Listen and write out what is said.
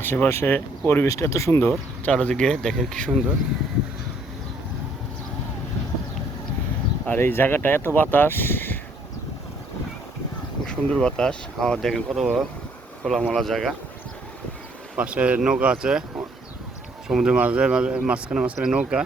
আশেপাশে পরিবেশটা এত সুন্দর, চারিদিকে দেখেন কি সুন্দর। আর এই জায়গাটা এত বাতাস, খুব সুন্দর বাতাস, হাওয়া দেখেন কত বড় খোলামেলা জায়গা। পাশে নৌকা আছে, সমুদ্রের মাঝখানে মাঝখানে নৌকা।